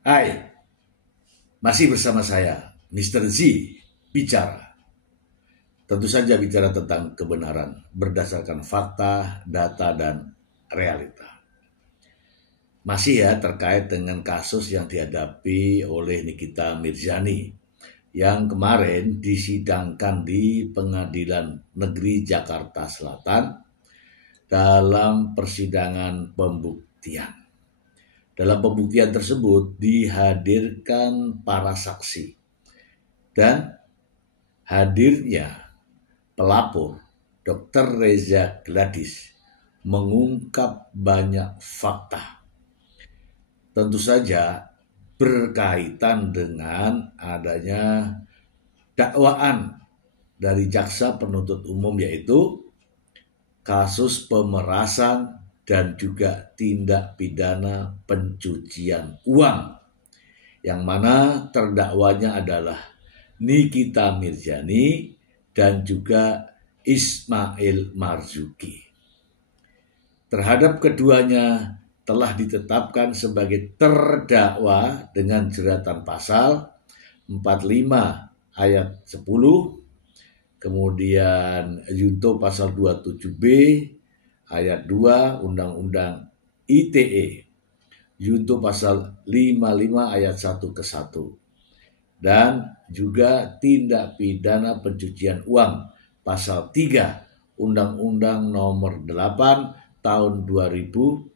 Hai, masih bersama saya, Mr. Z, bicara. Tentu saja bicara tentang kebenaran, berdasarkan fakta, data, dan realita. Masih ya terkait dengan kasus yang dihadapi oleh Nikita Mirzani, yang kemarin disidangkan di Pengadilan Negeri Jakarta Selatan dalam persidangan pembuktian. Dalam pembuktian tersebut dihadirkan para saksi dan hadirnya pelapor Dr. Reza Gladys mengungkap banyak fakta. Tentu saja berkaitan dengan adanya dakwaan dari jaksa penuntut umum, yaitu kasus pemerasan dan juga tindak pidana pencucian uang, yang mana terdakwanya adalah Nikita Mirzani dan juga Ismail Marzuki. Terhadap keduanya telah ditetapkan sebagai terdakwa dengan jeratan pasal 45 ayat 10, kemudian junto pasal 27B ayat 2 Undang-Undang ITE, junto pasal 55 ayat 1 ke 1, dan juga tindak pidana pencucian uang pasal 3 Undang-Undang nomor 8 tahun 2010.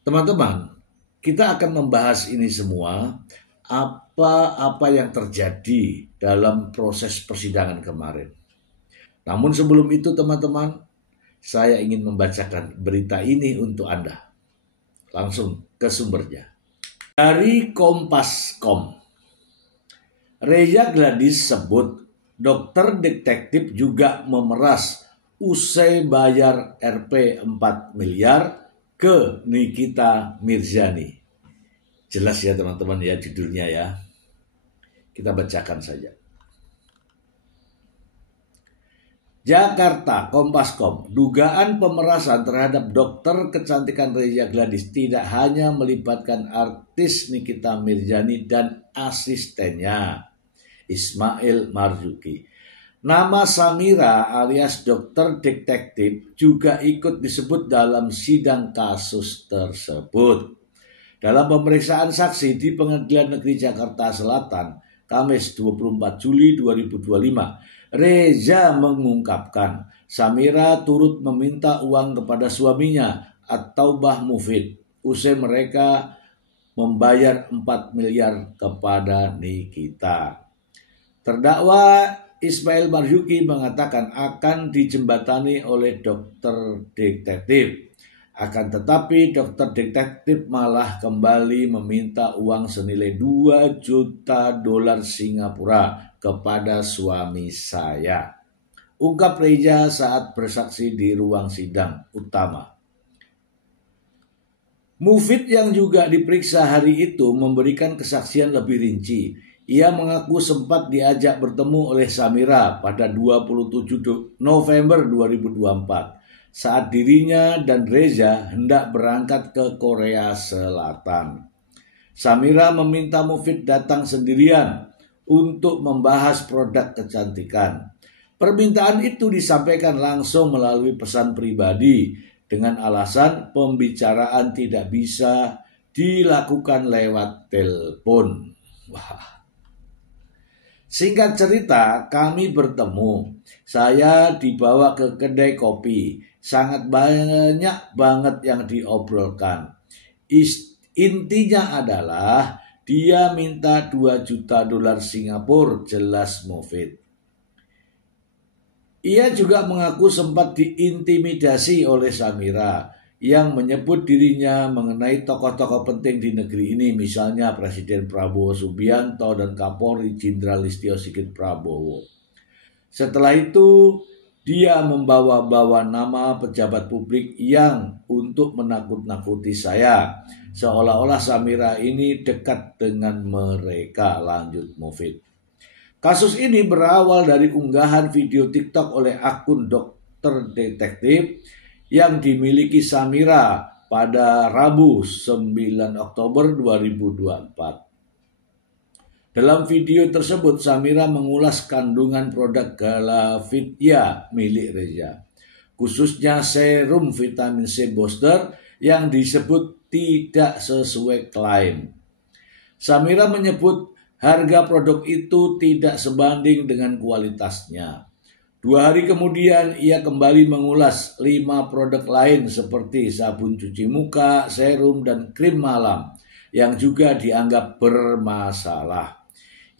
Teman-teman, kita akan membahas ini semua, apa yang terjadi dalam proses persidangan kemarin. Namun sebelum itu teman-teman, saya ingin membacakan berita ini untuk Anda. Langsung ke sumbernya. Dari Kompas.com, Reza Gladys sebut dokter detektif juga memeras usai bayar Rp 4 miliar ke Nikita Mirzani. Jelas ya teman-teman ya judulnya ya. Kita bacakan saja. Jakarta, Kompas.com, dugaan pemerasan terhadap dokter kecantikan Reza Gladys tidak hanya melibatkan artis Nikita Mirzani dan asistennya Ismail Marzuki. Nama Samira alias dokter detektif juga ikut disebut dalam sidang kasus tersebut. Dalam pemeriksaan saksi di Pengadilan Negeri Jakarta Selatan, Kamis 24 Juli 2025, Reza mengungkapkan Samira turut meminta uang kepada suaminya atau Bah Mufid usai mereka membayar 4 miliar kepada Nikita. Terdakwa Ismail Marzuki mengatakan akan dijembatani oleh dokter detektif. Akan tetapi dokter detektif malah kembali meminta uang senilai 2 juta dolar Singapura kepada suami saya, ungkap Reza saat bersaksi di ruang sidang utama. Mufid yang juga diperiksa hari itu memberikan kesaksian lebih rinci. Ia mengaku sempat diajak bertemu oleh Samira pada 27 November 2024 saat dirinya dan Reza hendak berangkat ke Korea Selatan. Samira meminta Mufid datang sendirian untuk membahas produk kecantikan. Permintaan itu disampaikan langsung melalui pesan pribadi dengan alasan pembicaraan tidak bisa dilakukan lewat telepon. Wah. Singkat cerita, kami bertemu. Saya dibawa ke kedai kopi. Sangat banyak banget yang diobrolkan. Intinya adalah dia minta 2 juta dolar Singapura, jelas Mufid. Ia juga mengaku sempat diintimidasi oleh Samira yang menyebut dirinya mengenai tokoh-tokoh penting di negeri ini, misalnya Presiden Prabowo Subianto dan Kapolri Jenderal Listio Sigit Prabowo. Setelah itu, dia membawa-bawa nama pejabat publik yang untuk menakut-nakuti saya, seolah-olah Samira ini dekat dengan mereka, lanjut Mufid. Kasus ini berawal dari unggahan video TikTok oleh akun dokter detektif yang dimiliki Samira pada Rabu 9 Oktober 2024. Dalam video tersebut, Samira mengulas kandungan produk Galavidia milik Reza, khususnya serum vitamin C booster yang disebut tidak sesuai klaim. Samira menyebut harga produk itu tidak sebanding dengan kualitasnya. 2 hari kemudian, ia kembali mengulas 5 produk lain seperti sabun cuci muka, serum, dan krim malam yang juga dianggap bermasalah.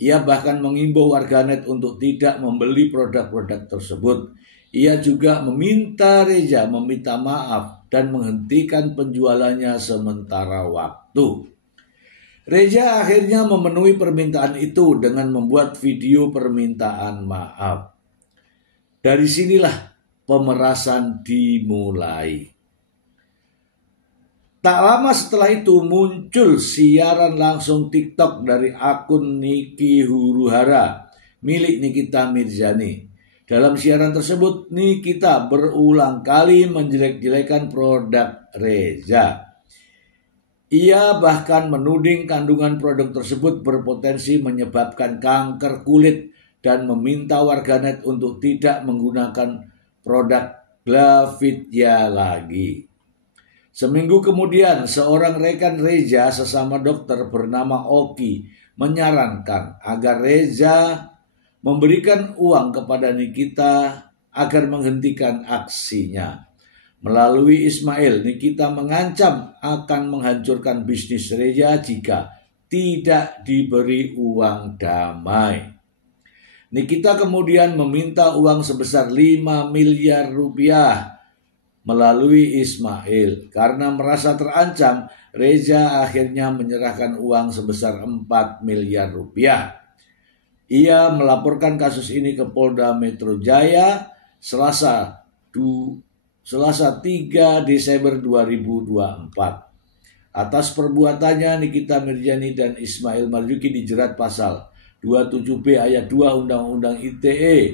Ia bahkan mengimbau warganet untuk tidak membeli produk-produk tersebut. Ia juga meminta Reza meminta maaf dan menghentikan penjualannya sementara waktu. Reza akhirnya memenuhi permintaan itu dengan membuat video permintaan maaf. Dari sinilah pemerasan dimulai. Tak lama setelah itu muncul siaran langsung TikTok dari akun Niki Huruhara milik Nikita Mirzani. Dalam siaran tersebut, Nikita berulang kali menjelek-jelekan produk Reza. Ia bahkan menuding kandungan produk tersebut berpotensi menyebabkan kanker kulit dan meminta warganet untuk tidak menggunakan produk Galavidia lagi. Seminggu kemudian, seorang rekan Reza sesama dokter bernama Oki menyarankan agar Reza memberikan uang kepada Nikita agar menghentikan aksinya. Melalui Ismail, Nikita mengancam akan menghancurkan bisnis Reza jika tidak diberi uang damai. Nikita kemudian meminta uang sebesar 5 miliar rupiah melalui Ismail. Karena merasa terancam, Reza akhirnya menyerahkan uang sebesar 4 miliar rupiah. Ia melaporkan kasus ini ke Polda Metro Jaya Selasa 3 Desember 2024. Atas perbuatannya, Nikita Mirzani dan Ismail Marzuki dijerat pasal 27B ayat 2 Undang-Undang ITE,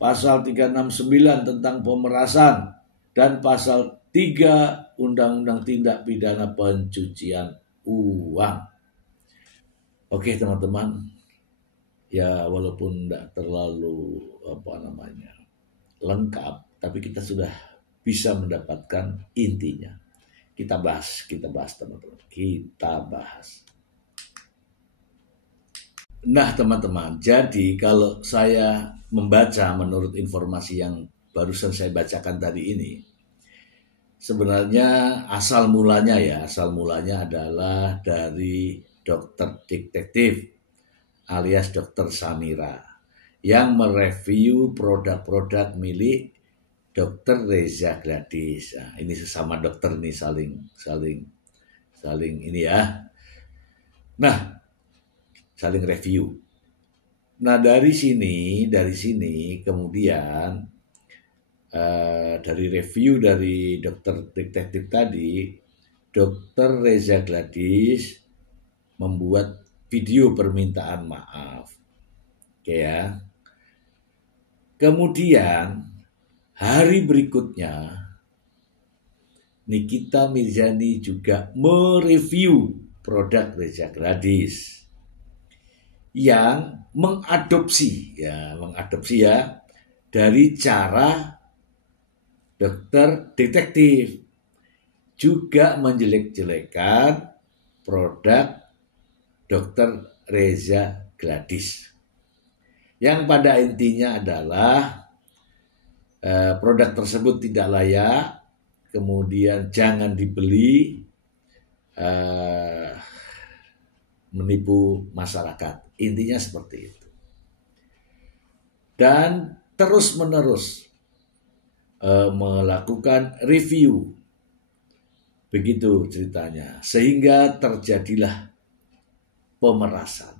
pasal 369 tentang pemerasan, dan pasal 3 Undang-Undang Tindak Pidana Pencucian Uang. Oke teman-teman, ya walaupun tidak terlalu lengkap, tapi kita sudah bisa mendapatkan intinya. Kita bahas teman-teman, kita bahas. Nah teman-teman, jadi kalau saya membaca menurut informasi yang barusan saya bacakan tadi ini, sebenarnya asal mulanya adalah dari dokter detektif alias dokter Samira yang mereview produk-produk milik dokter Reza Gladys. Nah, ini sesama dokter nih saling ini ya. Nah, saling review. Nah dari sini kemudian dari review dari dokter detektif tadi, dokter Reza Gladys membuat video permintaan maaf. Oke ya. Kemudian hari berikutnya Nikita Mirzani juga mereview produk Reza Gladys yang mengadopsi dari cara dokter detektif, juga menjelek-jelekan produk dokter Reza Gladys, yang pada intinya adalah produk tersebut tidak layak, kemudian jangan dibeli, menipu masyarakat. Intinya seperti itu. Dan terus-menerus melakukan review. Begitu ceritanya. Sehingga terjadilah pemerasan.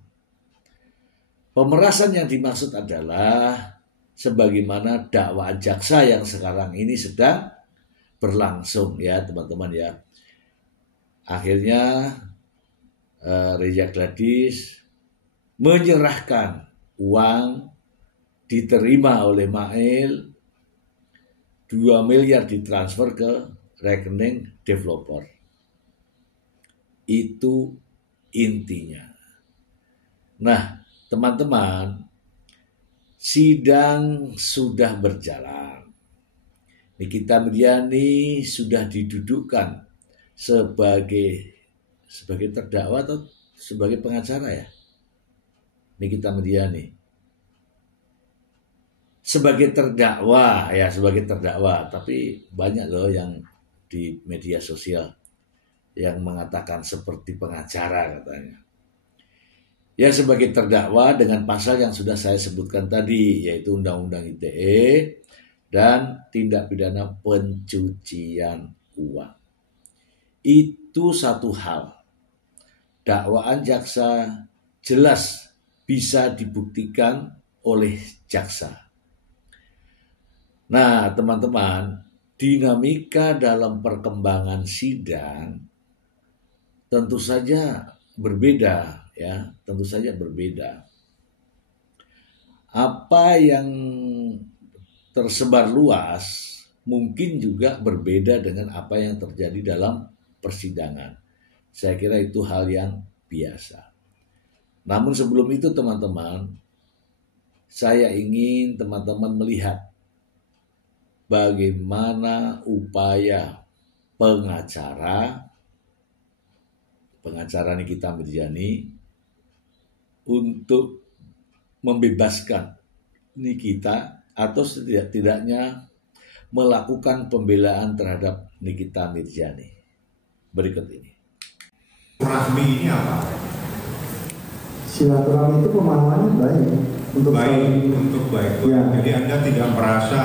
Pemerasan yang dimaksud adalah sebagaimana dakwaan jaksa yang sekarang ini sedang berlangsung ya teman-teman ya. Akhirnya Reza Gladys menyerahkan uang diterima oleh Mail, 2 miliar ditransfer ke rekening developer. Itu intinya. Nah, teman-teman, sidang sudah berjalan. Nikita Miryani sudah didudukkan sebagai terdakwa atau sebagai pengacara ya? Nikita Miryani sebagai terdakwa ya, sebagai terdakwa, tapi banyak loh yang di media sosial yang mengatakan seperti pengacara katanya. Ya, sebagai terdakwa dengan pasal yang sudah saya sebutkan tadi, yaitu Undang-Undang ITE dan tindak pidana pencucian uang. Itu satu hal. Dakwaan jaksa jelas bisa dibuktikan oleh jaksa. Nah, teman-teman, dinamika dalam perkembangan sidang tentu saja berbeda ya, tentu saja berbeda. Apa yang tersebar luas mungkin juga berbeda dengan apa yang terjadi dalam persidangan. Saya kira itu hal yang biasa. Namun sebelum itu teman-teman, saya ingin teman-teman melihat bagaimana upaya pengacara Nikita Miryani untuk membebaskan Nikita atau setidak-tidaknya melakukan pembelaan terhadap Nikita Miryani. Berikut ini. Silaturahmi ini apa? Silaturahmi itu pemahamannya baik untuk baik. Ya. Jadi Anda tidak merasa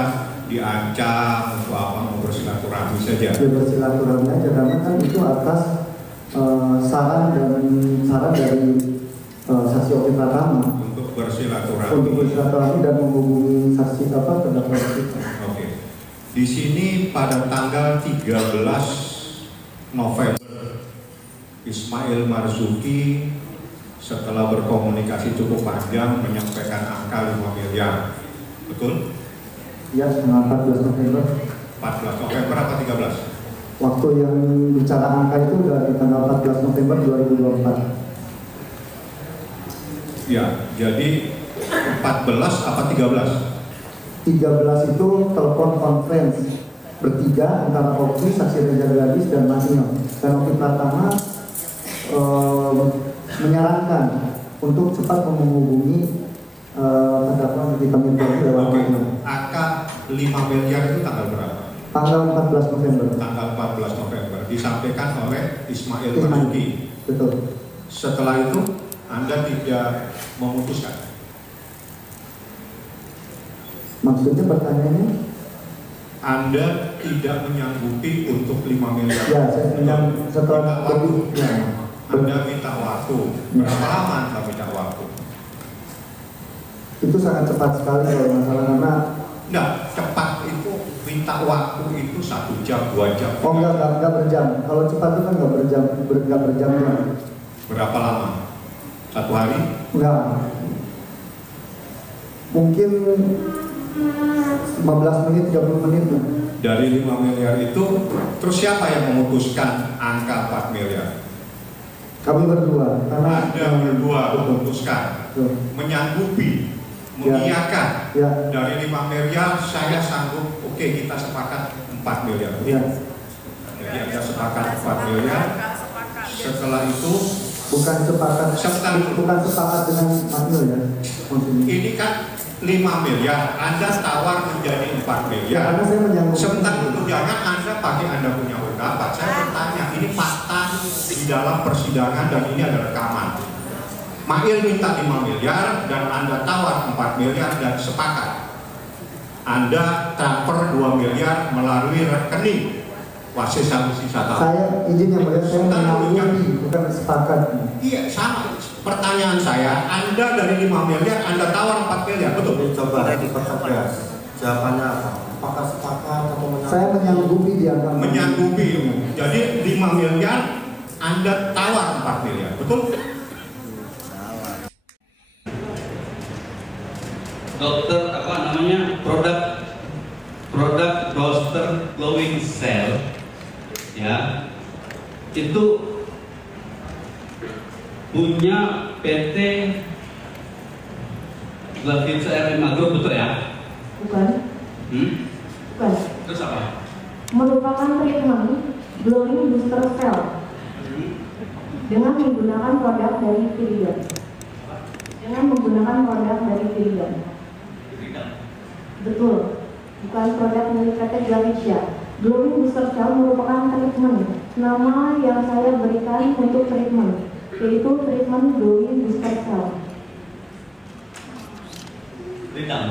diancam untuk apa, mau bersilaturahmi saja? Ya, bersilaturahmi aja karena kan itu atas saran dari saksi Oki Pratama untuk bersilaturahmi dan menghubungi saksi terdakwa kita. Oke. Di sini pada tanggal 13 November Ismail Marzuki setelah berkomunikasi cukup panjang menyampaikan angka 5 miliar. Betul? Ya, 14 November. 14 November apa 13? Waktu yang bicara angka itu udah di tanggal 14 November 2024. Ya, jadi 14 apa 13? 13 itu telepon conference bertiga antara Oki, saksi Reza Gladys dan Manio. Dan Oki Pratama menyarankan untuk cepat menghubungi terdakwa Nikita Miryani lewat Manio. Angka 5 miliar itu tanggal berapa? Tanggal 14 November. Tanggal 14 November disampaikan oleh Ismail Marzuki. Betul. Setelah itu Anda tidak memutuskan. Maksudnya pertanyaannya? Anda tidak menyanggupi untuk 5 miliar. Ya, saya setelah waktu. Ya. Anda minta waktu. Berapa lama Anda minta waktu? Itu sangat cepat sekali kalau masalah karena. Nah, cepat itu minta waktu itu 1 jam, 2 jam. Oh enggak berjam. Kalau cepat itu kan enggak berjam. Berapa lama? 1 hari? Enggak. Mungkin 15 menit, 30 menit. Dari 5 miliar itu, terus siapa yang memutuskan angka 4 miliar? Kami berdua. Karena Anda berdua memutuskan, menyanggupi, mengiyakan. Ya. Dari 5 miliar saya sanggup, oke, kita sepakat 4 miliar. Ya. Jadi Anda sepakat 4 miliar. Setelah itu bukan sepakat dengan Manio ya. Ini kan 5 miliar, Anda tawar menjadi 4 miliar. Karena saya menyanggup. Sebentar itu jangan Anda pakai Anda punya pendapat. Saya bertanya, ini fakta di dalam persidangan dan ini ada rekaman. Mail minta 5 miliar dan Anda tawar 4 miliar dan sepakat. Anda transfer 2 miliar melalui rekening Wasis Sanusi Satama. Saya izin yang mulia, saya menyanggupi, bukan sepakat. Iya, sama. Pertanyaan saya, Anda dari 5 miliar, Anda tawar 4 miliar, betul? Coba dipertegas. Jawabannya apa? Apakah sepakat atau menyanggupi? Saya menyanggupi di angka. Menyanggupi. Jadi 5 miliar, Anda tawar 4 miliar, betul? Dokter produk Roster Glowing Cell itu punya PT Glavitsa RMA Group, betul ya? Bukan. Bukan. Terus apa? Merupakan treatment glowing booster cell dengan menggunakan produk dari Viridian. Betul. Bukan produk milik PT Glavitsa. Glowing booster cell merupakan treatment. Nama yang saya berikan untuk treatment yaitu treatment glowing booster cell. Redam.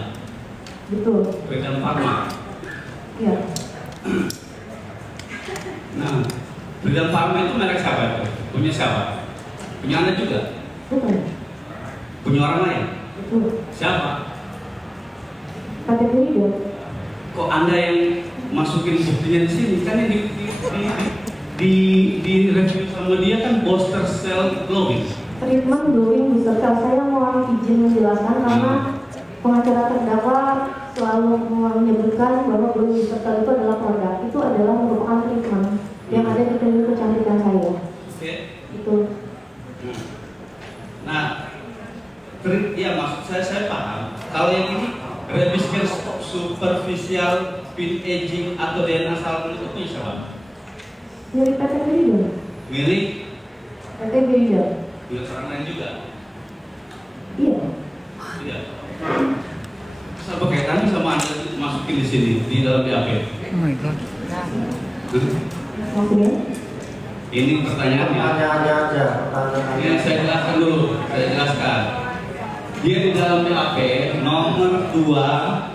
Betul. Redam Pharma. Iya. Nah, Redam Pharma itu merek siapa itu? Punya siapa? Punya Anda juga? Betul. Punya orang lain? Betul. Siapa? PT Viridian. Kok Anda yang masukin buktinya di sini? Kan yang di review sama dia kan booster cell glowing. Treatment glowing booster cell. Saya mohon izin menjelaskan karena pengacara terdakwa selalu menyebutkan bahwa glowing booster cell itu adalah produk. Itu adalah merupakan treatment yang ada di klinik kecantikan saya. Oke. Itu. Nah, ya maksud saya paham. Kalau yang ini rebiscan superficial pin aging atau DNA salmon itu punya siapa? Milik PT Viridian. Milik PT Viridian. milik orang lain juga. Iya. Iya. Terus apa kaitannya sama Anda masukin di sini di dalam BAP? Oh my god. Maksudnya? Ini pertanyaannya. Pertanyaannya aja. Ini saya jelaskan dulu. Saya jelaskan. Dia di dalam BAP nomor 2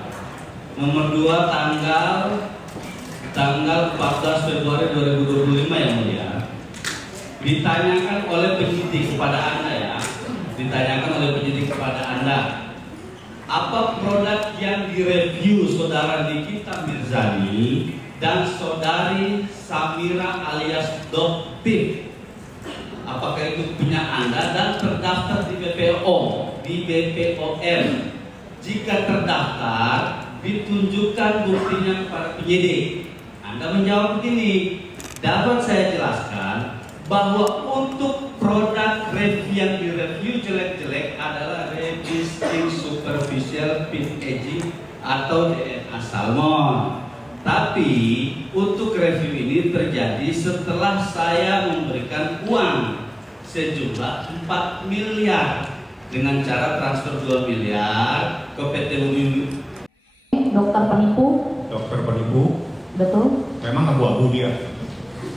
tanggal 14 Februari 2025 yang mulia. Ditanyakan oleh penyidik kepada Anda ya. Ditanyakan oleh penyidik kepada Anda. Apa produk yang direview saudara Nikita Mirzani dan saudari Samira alias Doktif? Apakah itu punya Anda dan terdaftar di BPO, di BPOM? Jika terdaftar, ditunjukkan buktinya kepada penyidik. Anda menjawab begini, dapat saya jelaskan bahwa untuk produk review yang direview jelek-jelek adalah resisting superficial pin aging atau DNA salmon. Tapi untuk review ini terjadi setelah saya memberikan uang sejumlah 4 miliar dengan cara transfer 2 miliar ke PT Umi. Dokter penipu. Dokter penipu. Betul. Memang abu-abu dia.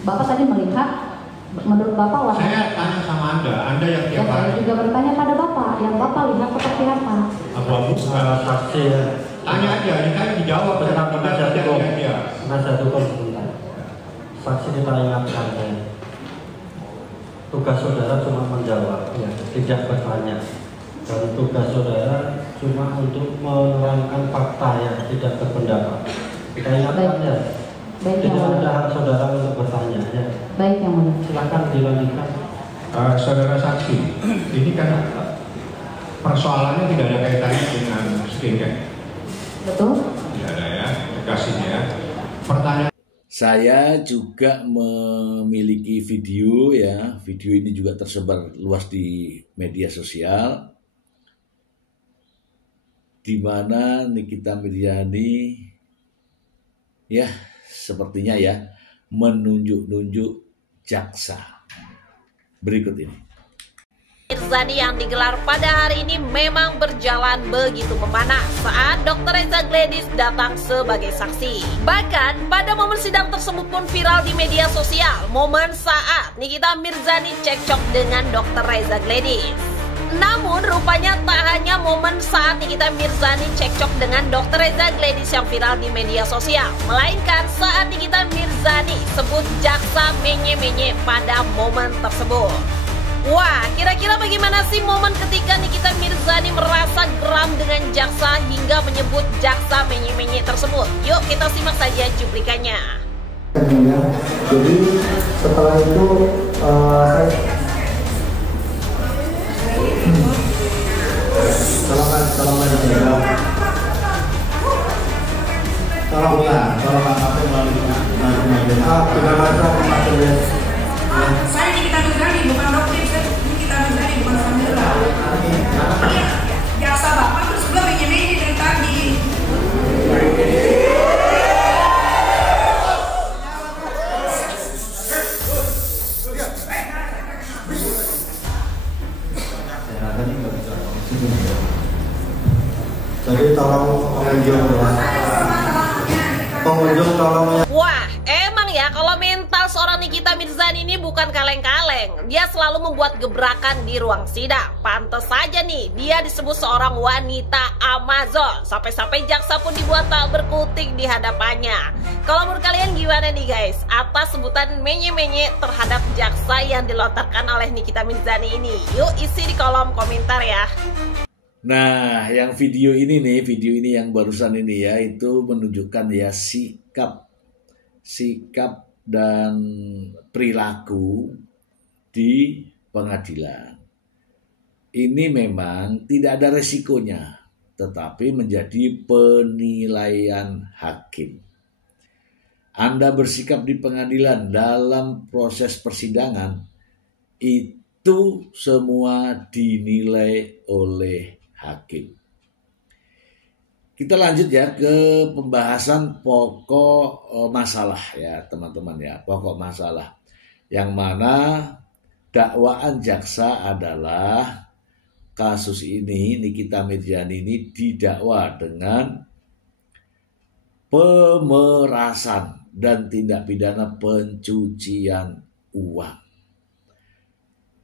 Bapak tadi melihat, menurut Bapak warna. Saya tanya sama Anda yang Ya, tiap saya hari. juga bertanya pada Bapak, yang Bapak lihat seperti apa? Abu-abu. Saksi ya. Tanya aja, ini kan dijawab. Benar, penasihat hukum. Dia. Penasihat hukum sebentar. Saksi kita ingatkan ya. Tugas saudara cuma menjawab, ya, tidak bertanya. Dan tugas saudara cuma untuk menerangkan fakta yang tidak berpendapat. Kita ingatkan ya. Baik, Tidak yang mulia. ada hak saudara untuk bertanya ya. Baik, yang mulia. Silakan dilanjutkan. Saudara saksi, ini kan persoalannya tidak ada kaitannya dengan skincare. Betul. Tidak ada ya, tegas ini ya. Pertanyaan. Saya juga memiliki video ya. Video ini juga tersebar luas di media sosial, di mana Nikita Mirzani ya sepertinya ya menunjuk-nunjuk jaksa. Berikut ini. Mirzani yang digelar pada hari ini memang berjalan begitu memanas saat Dr. Reza Gladys datang sebagai saksi. Bahkan pada momen sidang tersebut pun viral di media sosial, momen saat Nikita Mirzani cekcok dengan Dr. Reza Gladys. Namun rupanya tak hanya momen saat Nikita Mirzani cekcok dengan Dr. Reza Gladys yang viral di media sosial, melainkan saat Nikita Mirzani sebut jaksa menye-menye pada momen tersebut. Wah, kira-kira bagaimana sih momen ketika Nikita Mirzani merasa geram dengan jaksa hingga menyebut jaksa menye-menye tersebut? Yuk kita simak saja cuplikannya. Jadi setelah itu saya tolong Tolong apa melalui tidak masalah. Saya Nikita Mirzani, bukan dokter. Saya Nikita Mirzani, bukan Samira. Iya, jaksa Bapak terus gue menye-menye dari tadi. Jadi tolong pengunjung tolong. Wah, emang ya kalau mental seorang Nikita Mirzani ini bukan kaleng-kaleng. Dia selalu membuat gebrakan di ruang sidang. Pantes saja nih, dia disebut seorang wanita Amazon. Sampai-sampai jaksa pun dibuat tak berkutik di hadapannya. Kalau menurut kalian gimana nih guys, atas sebutan menye-menye terhadap jaksa yang dilontarkan oleh Nikita Mirzani ini? Yuk isi di kolom komentar ya. Nah, yang video ini yang barusan ini ya, itu menunjukkan ya sikap dan perilaku di pengadilan. Ini memang tidak ada resikonya, tetapi menjadi penilaian hakim. Anda bersikap di pengadilan dalam proses persidangan, itu semua dinilai oleh hakim. Kita lanjut ya ke pembahasan pokok masalah ya teman-teman ya, pokok masalah yang mana dakwaan jaksa adalah kasus ini Nikita Mirzani ini didakwa dengan pemerasan dan tindak pidana pencucian uang.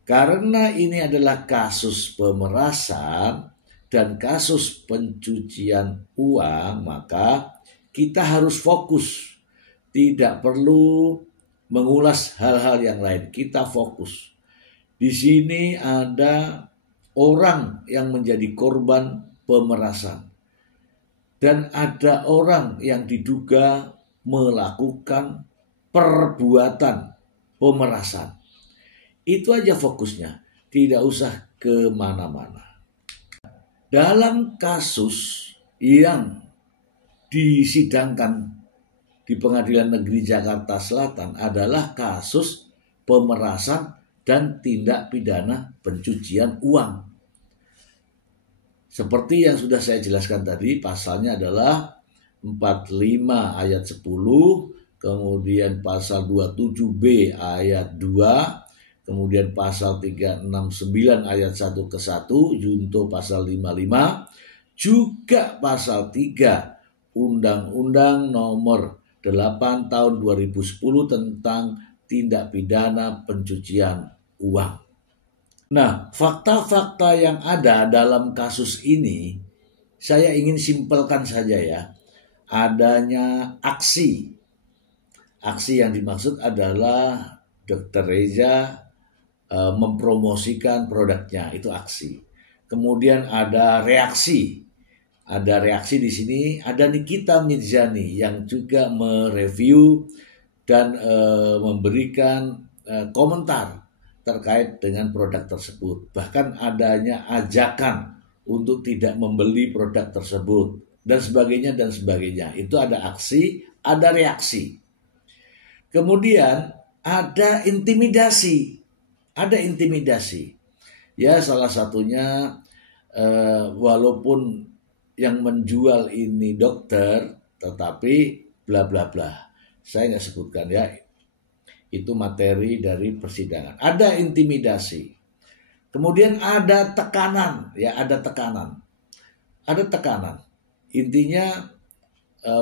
Karena ini adalah kasus pemerasan dan kasus pencucian uang, maka kita harus fokus. Tidak perlu mengulas hal-hal yang lain. Kita fokus. Di sini ada orang yang menjadi korban pemerasan. Dan ada orang yang diduga melakukan perbuatan pemerasan. Itu aja fokusnya. Tidak usah kemana-mana. Dalam kasus yang disidangkan di Pengadilan Negeri Jakarta Selatan adalah kasus pemerasan dan tindak pidana pencucian uang. Seperti yang sudah saya jelaskan tadi, pasalnya adalah 45 ayat 10, kemudian pasal 27B ayat 2, kemudian pasal 369 ayat 1 ke 1, junto pasal 55, juga pasal 3 Undang-Undang nomor 8 tahun 2010 tentang tindak pidana pencucian uang. Nah, fakta-fakta yang ada dalam kasus ini, saya ingin simpelkan saja ya. Adanya aksi. Aksi yang dimaksud adalah Dr. Reza mempromosikan produknya, itu aksi. Kemudian ada reaksi. Ada reaksi di sini, ada Nikita Mirzani yang juga mereview dan memberikan komentar terkait dengan produk tersebut. Bahkan adanya ajakan untuk tidak membeli produk tersebut dan sebagainya. Itu ada aksi, ada reaksi. Kemudian ada intimidasi. Ya, salah satunya walaupun yang menjual ini dokter, tetapi bla bla bla. Saya nggak sebutkan ya. Itu materi dari persidangan. Ada intimidasi. Kemudian ada tekanan, ya ada tekanan. Intinya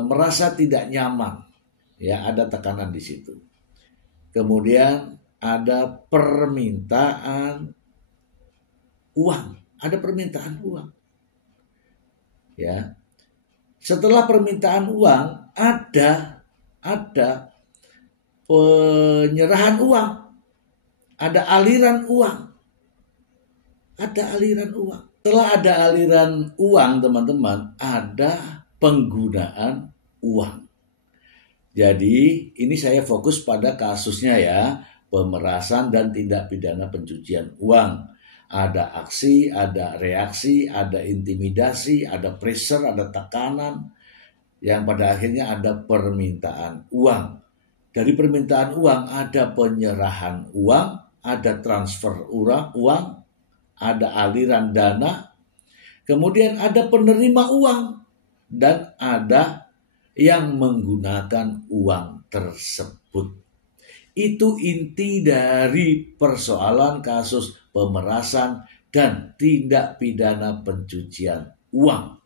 merasa tidak nyaman. Ya, ada tekanan di situ. Kemudian ada permintaan uang. Ya. Setelah permintaan uang ada penyerahan uang. Ada aliran uang. Setelah ada aliran uang, teman-teman, ada penggunaan uang. Jadi ini saya fokus pada kasusnya ya. Pemerasan dan tindak pidana pencucian uang. Ada aksi, ada reaksi, ada intimidasi, ada pressure, ada tekanan, yang pada akhirnya ada permintaan uang. Dari permintaan uang ada penyerahan uang, ada transfer uang, ada aliran dana, kemudian ada penerima uang, dan ada yang menggunakan uang tersebut. Itu inti dari persoalan kasus pemerasan dan tindak pidana pencucian uang.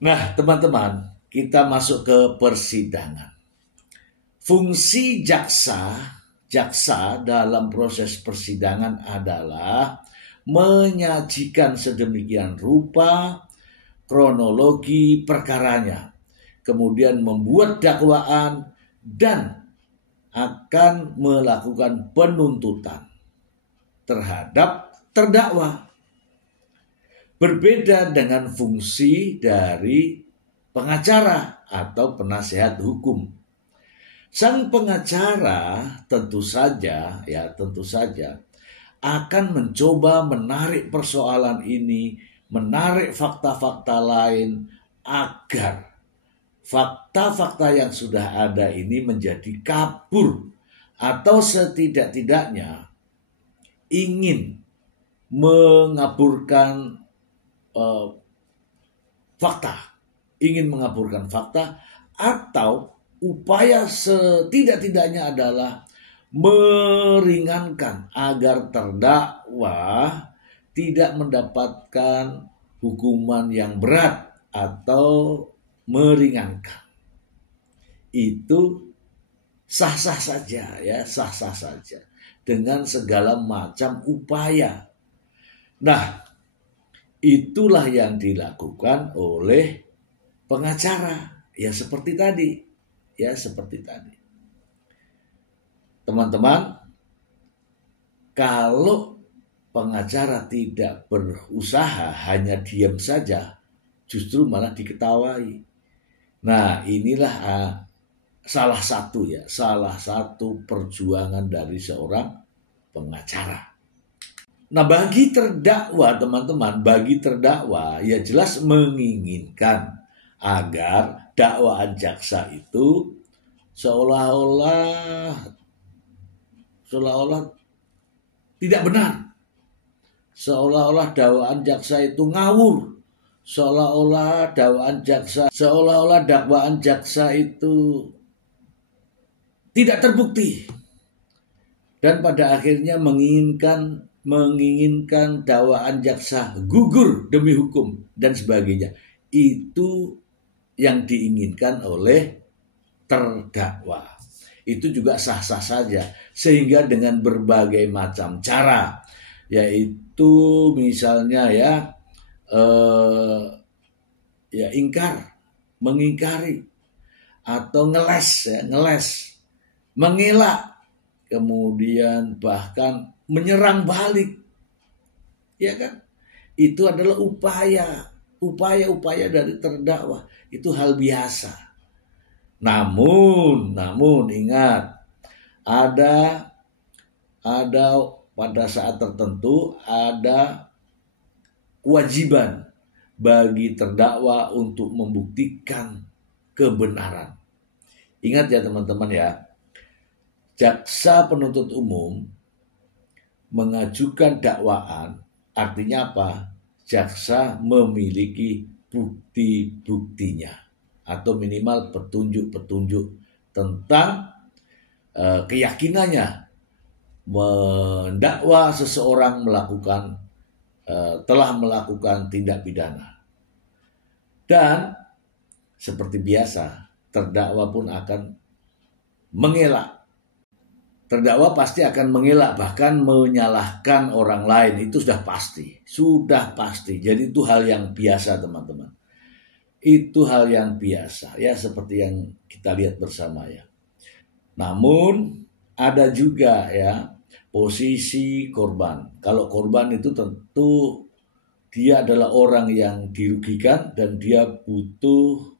Nah, teman-teman, kita masuk ke persidangan. Fungsi jaksa dalam proses persidangan adalah menyajikan sedemikian rupa kronologi perkaranya, kemudian membuat dakwaan dan akan melakukan penuntutan terhadap terdakwa. Berbeda dengan fungsi dari pengacara atau penasehat hukum. Sang pengacara tentu saja akan mencoba menarik persoalan ini, menarik fakta-fakta lain agar fakta-fakta yang sudah ada ini menjadi kabur atau setidak-tidaknya ingin mengaburkan fakta, atau upaya setidak-tidaknya adalah meringankan agar terdakwa tidak mendapatkan hukuman yang berat atau meringankan. Itu sah-sah saja dengan segala macam upaya. Nah, itulah yang dilakukan oleh pengacara, seperti tadi. Teman-teman, kalau pengacara tidak berusaha, hanya diam saja, justru malah diketawai. Nah, inilah salah satu perjuangan dari seorang pengacara. Nah, bagi terdakwa, teman-teman, jelas menginginkan agar dakwaan jaksa itu seolah-olah tidak benar. Seolah-olah dakwaan jaksa itu ngawur. Seolah-olah dakwaan jaksa itu tidak terbukti, dan pada akhirnya menginginkan dakwaan jaksa gugur demi hukum dan sebagainya. Itu yang diinginkan oleh terdakwa. Itu juga sah-sah saja, sehingga dengan berbagai macam cara, yaitu misalnya mengingkari atau ngeles, mengelak, kemudian bahkan menyerang balik, itu adalah upaya dari terdakwa. Itu hal biasa. Namun ingat, ada pada saat tertentu ada kewajiban bagi terdakwa untuk membuktikan kebenaran. Ingat ya teman-teman jaksa penuntut umum mengajukan dakwaan, artinya apa? Jaksa memiliki bukti-buktinya atau minimal petunjuk-petunjuk tentang keyakinannya mendakwa seseorang telah melakukan tindak pidana. Dan seperti biasa, terdakwa pun akan mengelak. Terdakwa pasti akan mengelak, bahkan menyalahkan orang lain. Itu sudah pasti. Jadi itu hal yang biasa, teman-teman. Itu hal yang biasa, seperti yang kita lihat bersama Namun ada juga posisi korban. Kalau korban itu tentu dia adalah orang yang dirugikan dan dia butuh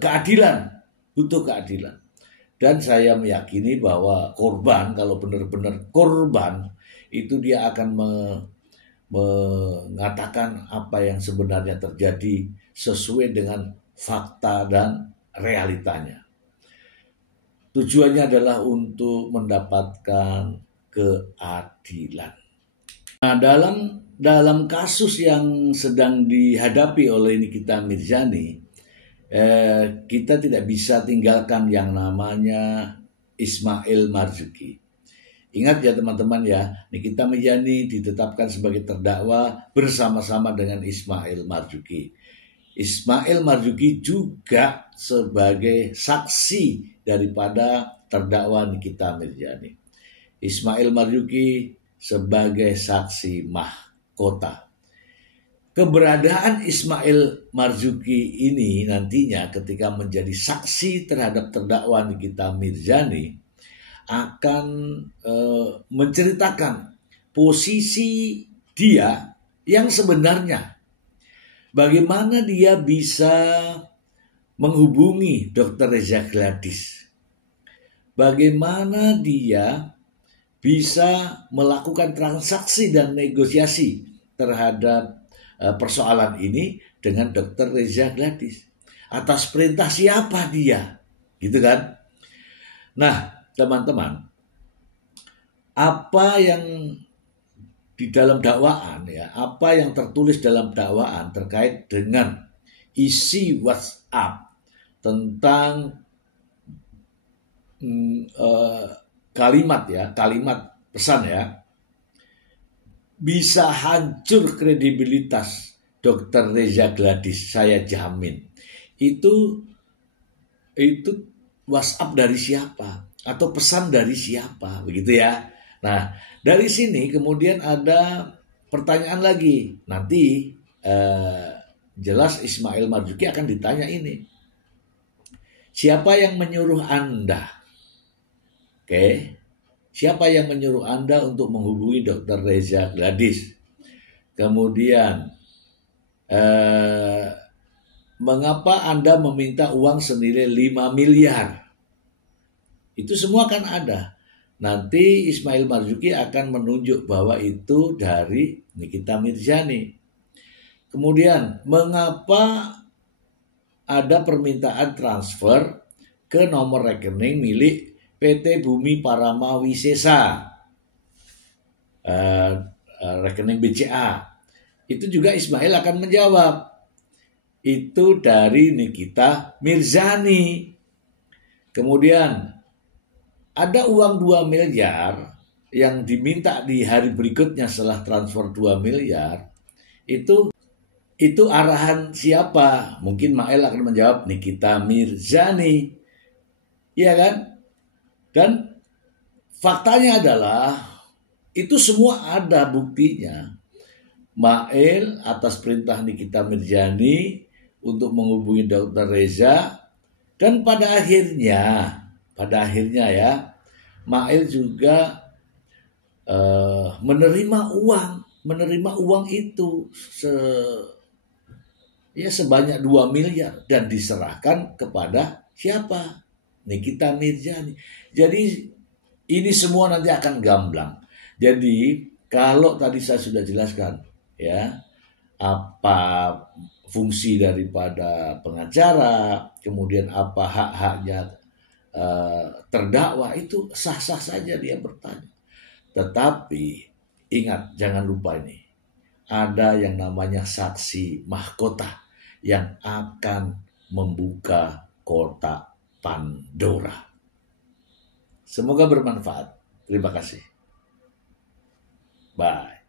keadilan. Dan saya meyakini bahwa korban, kalau benar-benar korban, itu dia akan mengatakan apa yang sebenarnya terjadi sesuai dengan fakta dan realitanya. Tujuannya adalah untuk mendapatkan keadilan. Nah, dalam kasus yang sedang dihadapi oleh Nikita Mirzani, kita tidak bisa tinggalkan yang namanya Ismail Marzuki. Ingat ya teman-teman ya, Nikita Mirzani ditetapkan sebagai terdakwa bersama-sama dengan Ismail Marzuki. Ismail Marzuki juga sebagai saksi daripada terdakwa Nikita Mirzani. Ismail Marzuki sebagai saksi mahkota. Keberadaan Ismail Marzuki ini nantinya ketika menjadi saksi terhadap terdakwa Nikita Mirzani akan menceritakan posisi dia yang sebenarnya. Bagaimana dia bisa menghubungi Dr. Reza Gladys. Bagaimana dia bisa melakukan transaksi dan negosiasi terhadap persoalan ini dengan Dr. Reza Gladys. Atas perintah siapa dia? Gitu kan? Nah, teman-teman, apa yang di dalam dakwaan ya, apa yang tertulis dalam dakwaan terkait dengan isi WhatsApp tentang kalimat pesan ya, bisa hancur kredibilitas Dr. Reza Gladys, saya jamin. Itu WhatsApp dari siapa? Atau pesan dari siapa, begitu ya. Nah, dari sini kemudian ada pertanyaan lagi. Nanti jelas Ismail Marzuki akan ditanya ini. Siapa yang menyuruh Anda? Oke. Siapa yang menyuruh Anda untuk menghubungi Dr. Reza Gladys? Kemudian mengapa Anda meminta uang senilai 5 miliar? Itu semua kan ada. Nanti Ismail Marzuki akan menunjuk bahwa itu dari Nikita Mirzani. Kemudian, mengapa ada permintaan transfer ke nomor rekening milik PT Bumi Parama Wisesa, rekening BCA? Itu juga Ismail akan menjawab. Itu dari Nikita Mirzani. Kemudian, ada uang 2 miliar yang diminta di hari berikutnya setelah transfer 2 miliar. Itu arahan siapa? Mungkin Mael akan menjawab Nikita Mirzani. Iya kan? Dan faktanya adalah itu semua ada buktinya. Mael atas perintah Nikita Mirzani untuk menghubungi Dr. Reza, dan pada akhirnya ya, Mael juga menerima uang itu sebanyak 2 miliar dan diserahkan kepada siapa? Nikita Mirzani. Jadi ini semua nanti akan gamblang. Jadi kalau tadi saya sudah jelaskan ya, apa fungsi daripada pengacara, kemudian apa hak-haknya terdakwa, itu sah-sah saja dia bertanya. Tetapi ingat, jangan lupa ini, ada yang namanya saksi mahkota yang akan membuka kotak Pandora. Semoga bermanfaat. Terima kasih. Bye.